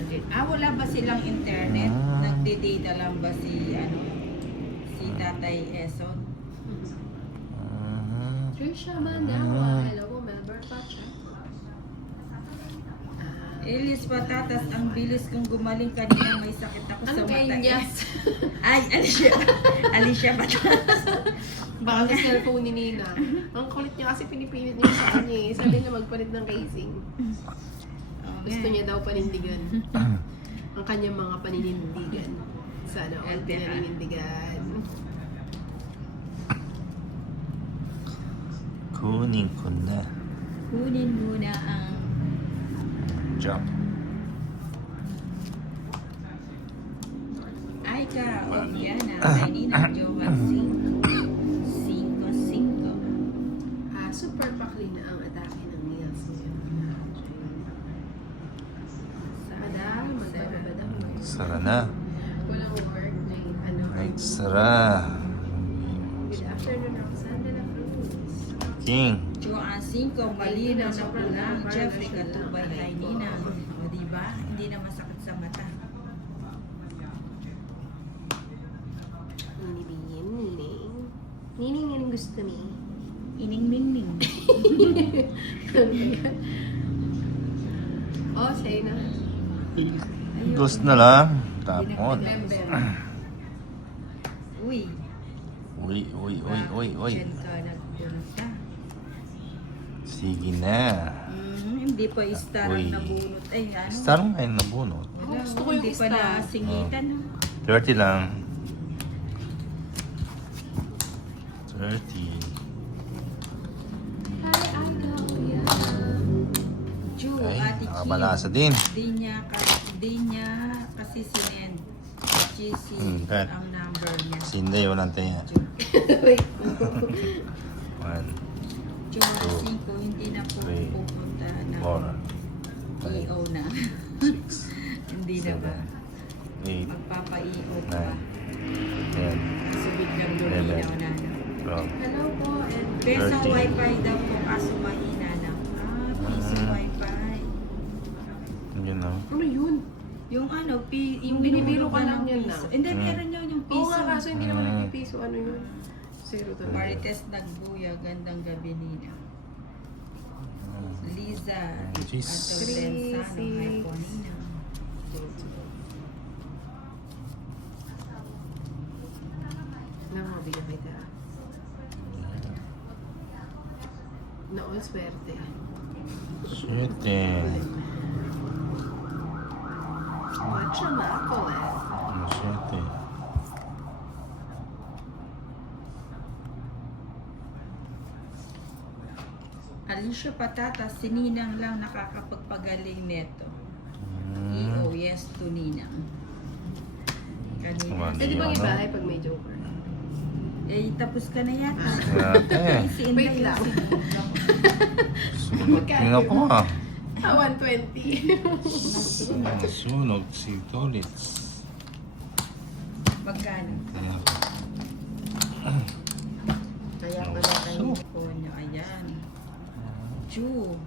virgin. Wala ba silang internet? Nagde-data lang ba si Tatay Eson? Trisha Manawa. Hello po, Melbourne Pacha. Elis Patatas, ang bilis kong gumaling kanina, may sakit ako sa Ano mata. kay Nyas? Ay, Alicia Patatas. Baka sa cellphone ni Nina. Ang kulit niya kasi pinipilit niya sa kanya eh. Sabi niya magpalit ng casing. Gusto niya daw panindigan. Ang kanyang mga paninindigan. Sana all paninindigan. Kunin ko na. Kunin muna ang Jump. ay ka, yan na. Kanina, Jowa 5. Super pakli na ang atake ng Niels ngayon. Madam. Sara na. Walang work na ano. Nagsara. Good afternoon, Roxanne de la Cruz. King. Jowa 5, malinaw na pulang. Jeffrey Katubay, hay Nina. O diba? Hindi na masakit sa mata. Nining yung gusto ni. Ining-ning-ning. Oh, sa'yo na. Ghost na lang. Tapon. Uy. Uy. Diyan ka nagpunta. Sige na. Hindi pa star Uy. ang nabunot. Ay, ano? Star ngayon nabunot. Wala, Gusto ko yung hindi pa star. nasingitan. 30 lang. 30. Ju, Ay, Ate Kim. nakabalasa din. Di niya kasi sinend. GC Kat. ang number niya. Sinday, walang tayo. Wait. 1, Ju, 5, hindi na po three, pupunta na 4, EO na. 6, Hindi na ba? 8, Magpapa-EO pa. 9, 10, So biglang luminaw na. 12. Hello po, and Peso 13. wifi daw po kaso mahina na. Piso wifi. Yun na. ano yun? Yung Yung binibiro ka lang yan piso. na. Hindi, meron yun yung Oo piso. nga, kaso hindi naman nagpipiso. Ano yun? Zero talaga. Marites nagbuya, gandang gabi nina. Liza, Jeez. Ato Lensano, hi po nina. Namabigyan kita. Noon, swerte. Swerte. Matcha Macolet. Swerte. Alicia Patatas, si Ninang lang nakakapagpagaling neto. Hmm. EO, yes to Ninang. Kanina. Pwede bang ibahay pag may joker? Tapos ka na yata. Swerte. Si Inday Wait yung lang. Sunog. Tingnan ko nga. 120. Sunog si Tolitz. Magkano? Kaya, Kaya pala kayo po niya. Ayan. Ju,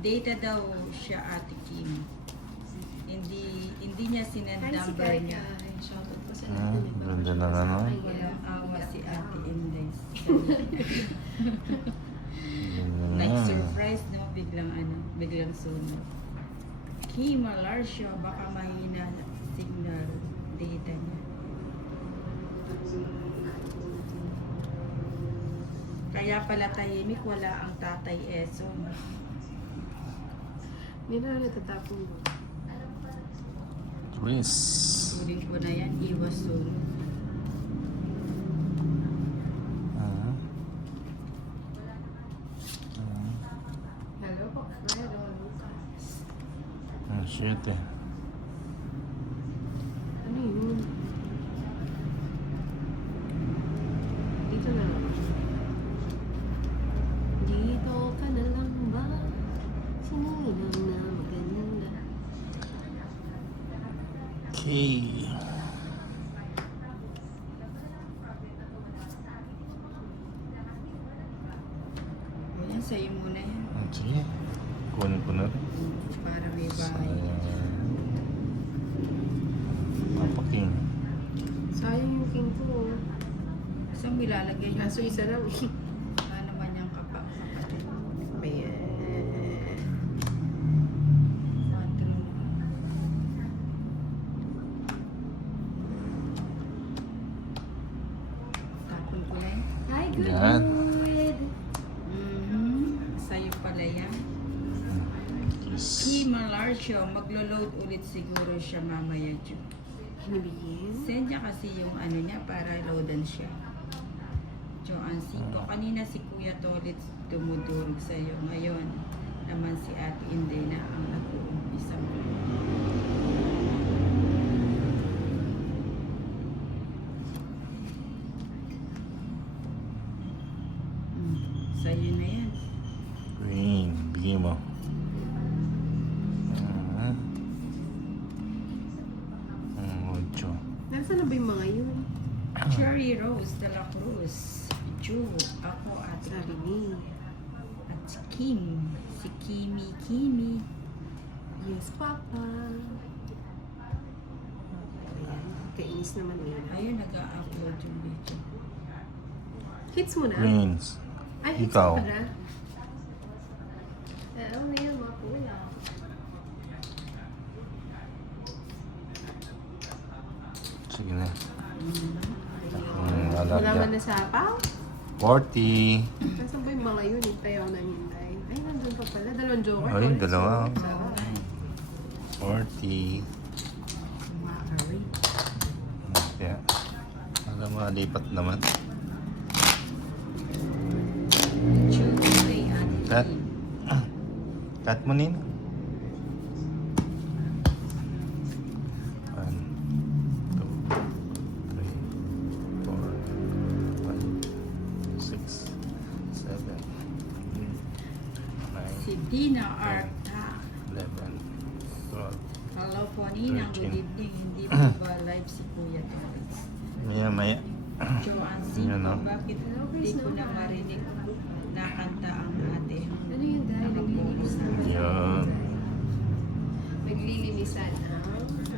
data daw siya Ate Kim. Hindi niya sinend number niya. Shoutout po sa ganda na ano. Walang awa si Ate Inday. Yun na. Nag-surprise no, biglang sunod. Kim Alarcio, baka mahina signal data niya. Kaya pala tahimik, wala ang Tatay Eson. Hindi na natatapon mo. Chris. Tuloy ko na yan, iwas sunod. Hello po, Fredo Lucas. Swerte. Ano yun? Dito na lang. Dito ka na lang ba? Sininang na maganda. Okay. Ayan, sa'yo muna yan. Sige. Kunin ko na rin. Para may bahay. Sayang. mo ilalagay yung Kaso isa lang. ano naman yung kapatid. Ayan. Tapon ko na yun. Hi, Yan. Sa'yo pala yan. Kiss. Kim Malarcio, maglo-load ulit siguro siya mamaya, Ju. Hinibigin. Send niya kasi yung ano niya para loadan siya. Joanne Cinco. Kanina si Kuya Tolit dumudurog sa'yo. Ngayon naman si Ate Indena ang nag-uumpisa mo. Sa'yo na yan. Green. Bigyan mo. Ah. Ocho. Nasaan na ba yung mga yun? Cherry Rose de la Cruz. Ju, ako at Sabi ni. at si Kim. Si Kimi. Yes, Papa. Ayan. Kainis naman yun. Ayun, nag-a-upload yung video. Hits mo na? Greens. Ay, hits Ikaw. mo pala. Oo, yan, mga kuya. Sige na. Wala man Lalagyan. na sapaw? 40. Nasaan ba yung mga yun? Hintay ako nang hintay. Ay, nandun pa pala. Dalawang joker. Ay, dalawa. Sarap. 40. Maaari. Kaya, alam mo, lipat naman. Tuesday, Ate Cut. Kim. Cut mo nina. 1, 2, 3, 4, 5, 6, 7, 8, Si Dina Arta. 11, 12. Hello po, Ninang. Good 13. evening. Hindi po ba live si Kuya Torres? Maya. Joanne Yun, no? Cinco, bakit hindi ko na marinig na kanta ang ate? Ano yun dahil? Naglilinisan. Yun. Naglilinisan, ha?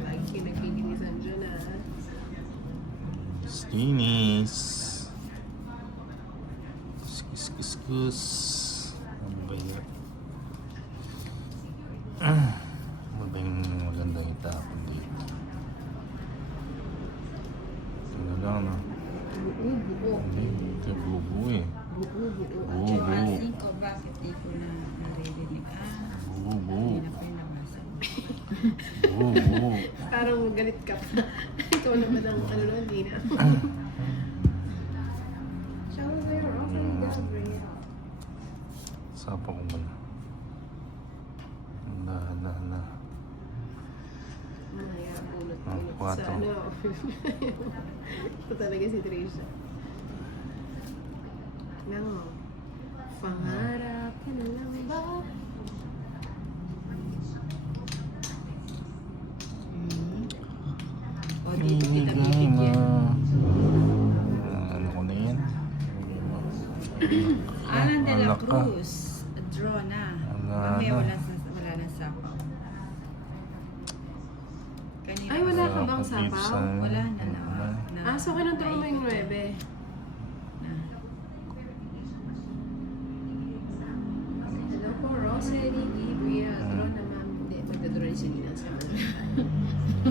Lagi naglilinisan dyan, ha? Skinis. Kus. Ano ba yun? Ano ba yung magandang itapon dito? Ano lang, no? Buo. Hindi, ito bubu eh. Buo. Joanne Bubu. Cinco, bakit di ko na naririnig? Bubu. Hindi na po yung nabasa. Bubu. Parang galit ka pa. Ikaw naman ang ano nun, hindi na. Show there, okay, Gabriel. Sapa ko muna. Na. Mamaya, bunot Ah, sa kwato. ano. Ito talaga si Trisha. Lang, pangarap ka na lang ba? O, dito kita bibigyan. Ano ko na yan? Alan de la Wala ka. Cruz. Draw na. Wala Mamaya na. wala na sapaw. Kanina Ay, wala ka Wala bang ka, sapaw? Bibsan. Wala na. Wala. Ah, so kinontrol mo yung 9. Hello po, Rosalie, Gabriel. Draw na ma'am. Hindi, magdadraw ni Selena sa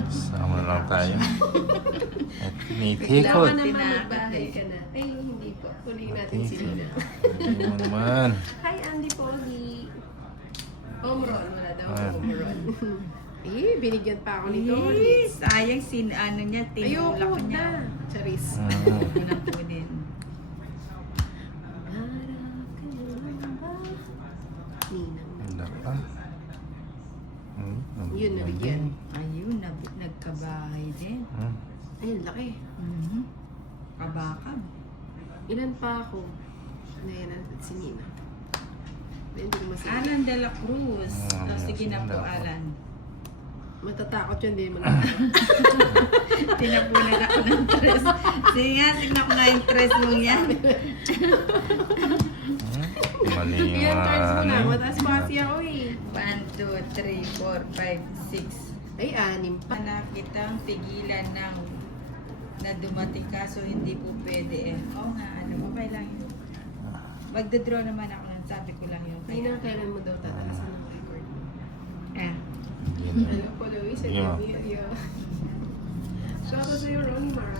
Sama lang tayo. At Kailangan nitikot. naman Tinakot magbahay eh. ka na. Ay, hindi po. Kunin natin si Lina. Hindi mo naman. Hi, Andy Pogi. Home run. Wala daw Ah. home run. Binigyan pa ako nito. Yes! Sayang ano niya, Ayoko tinulak niya. na. Charis. Unang kunin. Ninang. Wala pa. Yun, nabigyan. Ayun, nagkabahay din. Ay, ang laki. Kabakab. Ilan pa ako? Nayan at si Nina. Hindi ko masabi. Alan de la Cruz. Ah, Sige na po, sige na po. Alan. Matatakot yun, hindi mo na. Tinapunan ako ng tres. Sige nga, tignan ko nga yung tres mong yan. Mali yung Yan, cards mo na. ano. Mataas pa kasi ako eh. 1, 2, 3, 4, 5, 6. Ay, 6 pa. Wala kitang pigilan ng na dumating kaso hindi po pwede eh. Oo nga, okay lang yun. Magdodraw naman ako ng sabi ko lang yun. Ninang, kailan mo daw tatakasan ng record? Eh, Hindi na. Ano po daw, isa Yeah. niya. Shout out sa'yo, Ronnie Mara.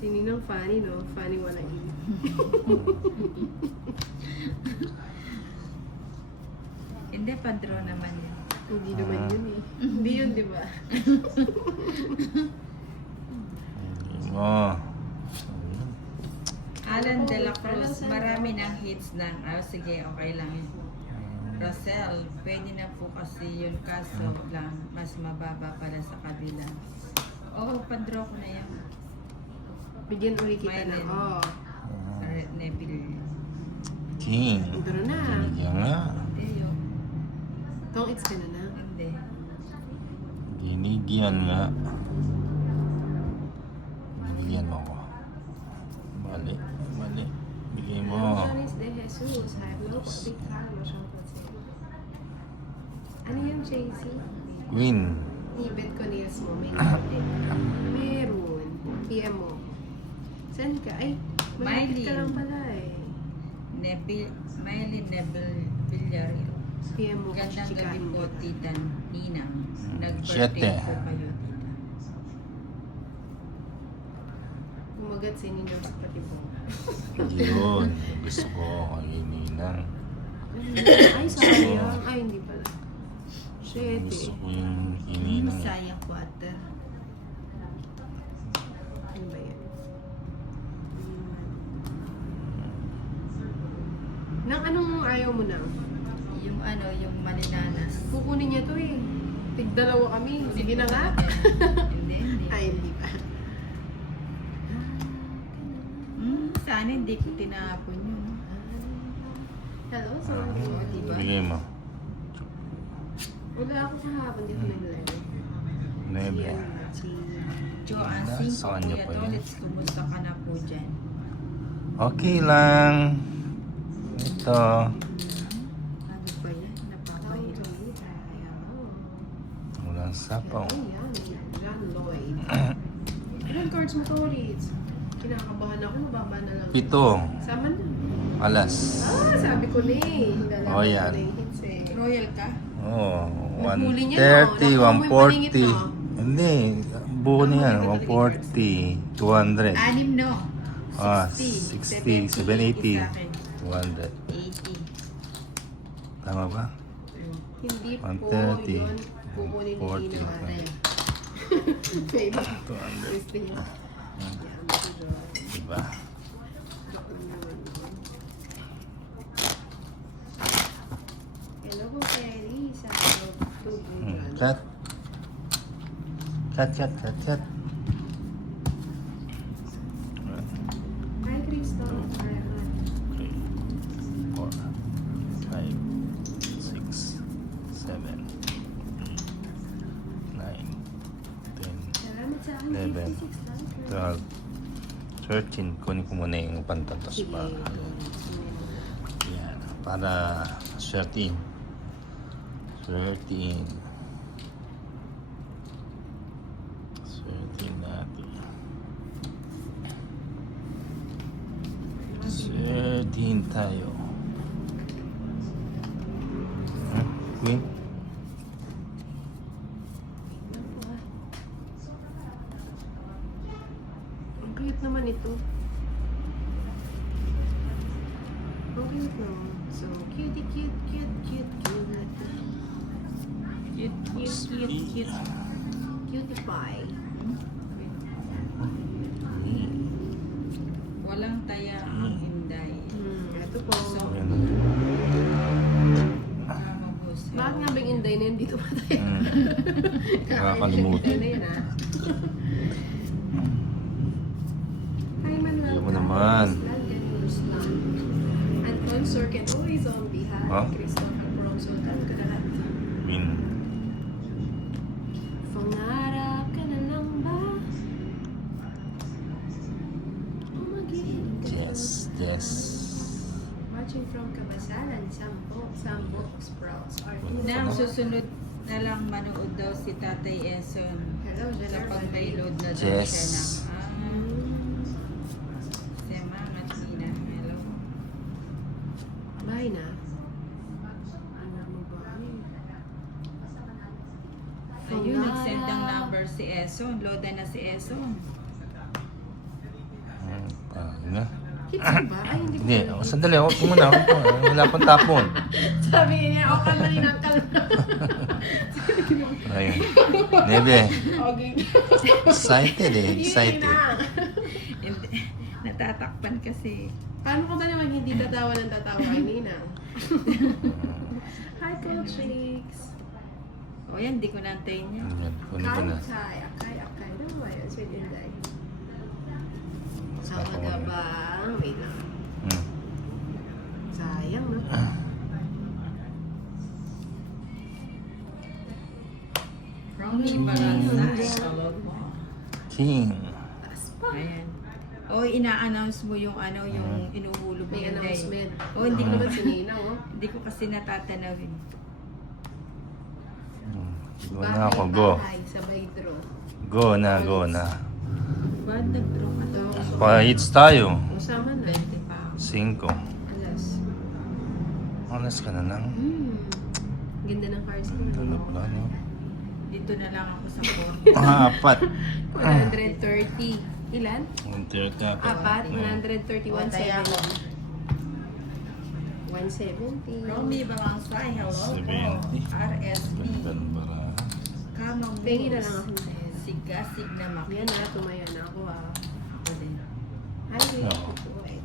Si Ninang funny, no? Funny wala in. hindi, pa-draw naman yun. Hindi naman yun eh. Hindi yun, di ba? Hindi mo. Alan De La Cruz, marami ng hits ng, sige, okay lang yun. Rosel, pwede na po kasi yun kaso lang, mas mababa pala sa kabila. Oo, pa-draw ko na yan. Bigyan uli kita Mylan. ng, oh. Neville. King. Ito na. Binigyan nga. Hindi yun. Tong it's ka na na. Hindi. Binigyan nga. Binigyan mo ako. Mali. Mali. Bigay mo. Rosales de Jesus. Hello po. Big fan. Masyadong sa'yo. Ano yung JC? Queen. Ibet ko nails mo. May ibet. Meron. PM mo. Saan ka? Ay, malapit ka Mylene. lang pala eh. Neville Villarreal. PM mo. Gandang gabi chikahin po, kita. Tita Ninang. Siyete. Nag-birthday po kayo, Tita. Umagat si Ninang sa patibo. Yun. Gusto ko kay Ninang. Ay, sayang. Ay, hindi pala. Shit Gusto eh. ko yung kay Ninang. Sayang quarter. Ano ba yan? Nang anong ayaw mo na? Yung ano, yung malinanas. Kukunin niya to eh. Tigdalawa kami. Sige na nga. Hindi, hindi. Ay, hindi pa. Sana hindi ko tinapon yun. Hello, sorry. Oo, diba? Bigay mo. Wala ako kahapon. Di ko nag-live. Nebe. Si Joanne, Sa 5 kanya Kuya pa yun. Tolits, kumusta ka na po dyan? Okay lang. Ito. Ano ba yan? Napapahirap. Walang sapaw. Ayan, John Lloyd. Ilan cards mo to ulit? Kinakabahan ako, mababa na lang. 7. Sama na. Alas. Ah, sabi ko na eh. Lalaman Oh, ko yan. na yung hits eh. Royal ka? Oh, Naghuli niya, no? 130, Nakuha mo yung paningit, 140. no? Hindi, buo na yan. Nakuha mo 140, 200. Anim, no? 60. Ah, 60, 780, Isa akin. 200. 80. Tama ba? Hindi po 130, yun. Kukunin ni 40. Ina ate. Baby. 200. Gusto niya. Yan, si Joy. Diba? Hello po, Kelly. Sa tubig. Cut. Cut. Hi, Cristo. 3, 4, 5, 6, 7, 8, 9, 10, Salamat sa akin. 11, 12, 13. Kunin ko muna yung pantatos Sige. pa. Yan. Para 13. 13. 13 natin. 13 tayo. Queen? Ang cute naman ito. Ang cute naman. So, cutie. Cute. Cutie pie. Walang taya ang Inday. Ito po. So, Ayan. Mabos. Bakit nga bang inday na yun dito pa tayo? Nakakalimutan. Inday na yun ah. Hi, Manila. Alam mo naman. Anton Sorkin, always zombie. Hi, Huh? Christopher Pro Sultan. Kadalat. Queen. Pangarap ka na lang ba? Umagin ka. Yes. Watching from Kabasalan, Sampo Sprouts. Na, ang susunod na lang manood daw si Tatay Eson. Hello, Kapag may load na daw Yes. siya ng Sema, Matina. Hello. Bahay na. Ano mo ba? Ayun, nag-send ng number si Eson. Load na si Eson. Na. Kitchen ba? Ay, hindi ko Hindi, alam. sandali. Huwag ko muna. Wala pang tapon. Sabi niya, o kalma kalma. Ayun. Nebe. Okay. Excited eh. Yun Excited. na. Hindi. Natatakpan kasi. Paano ko ba naman hindi tatawa ng tatawa kay Ninang? Hi, Coach Chicks. O yan, di ko nantayin niya. Ayan, kunin ko na. Akay. Ano ba yun? Sweet and die. Saka Sama ko na na. ba? Wait lang. Hmm. Sayang, no? Romy Balanzay. Hello po. King. Taas pa. Ayan. O, ina-announce mo yung ano, yung inuhulog May niya, Day. announcement. O, hindi ko, Ano ba si Ninang, oh? hindi ko kasi natatanawin. Go na ako. Go. Bahay, sabay draw. Go na. Go na. Ba't nag-draw ka to? Pa-hits tayo. Usama na. 20 pounds. 5. Alas. Honest ka na lang. Ganda ng cards ko. Ito na pala, no? Dito na lang ako sa 40. 4. 130. Ilan? 130. Apat. Hmm. 130, O, tayo ako. 170. Romy Balanzay. Hello po. 70. RSP. Ganda ng bara. Kamang Pengi na lang ako sa'yo. Sigasig na Yan makita. na, tumaya na ako ah. Ako din. Hi, No. wait.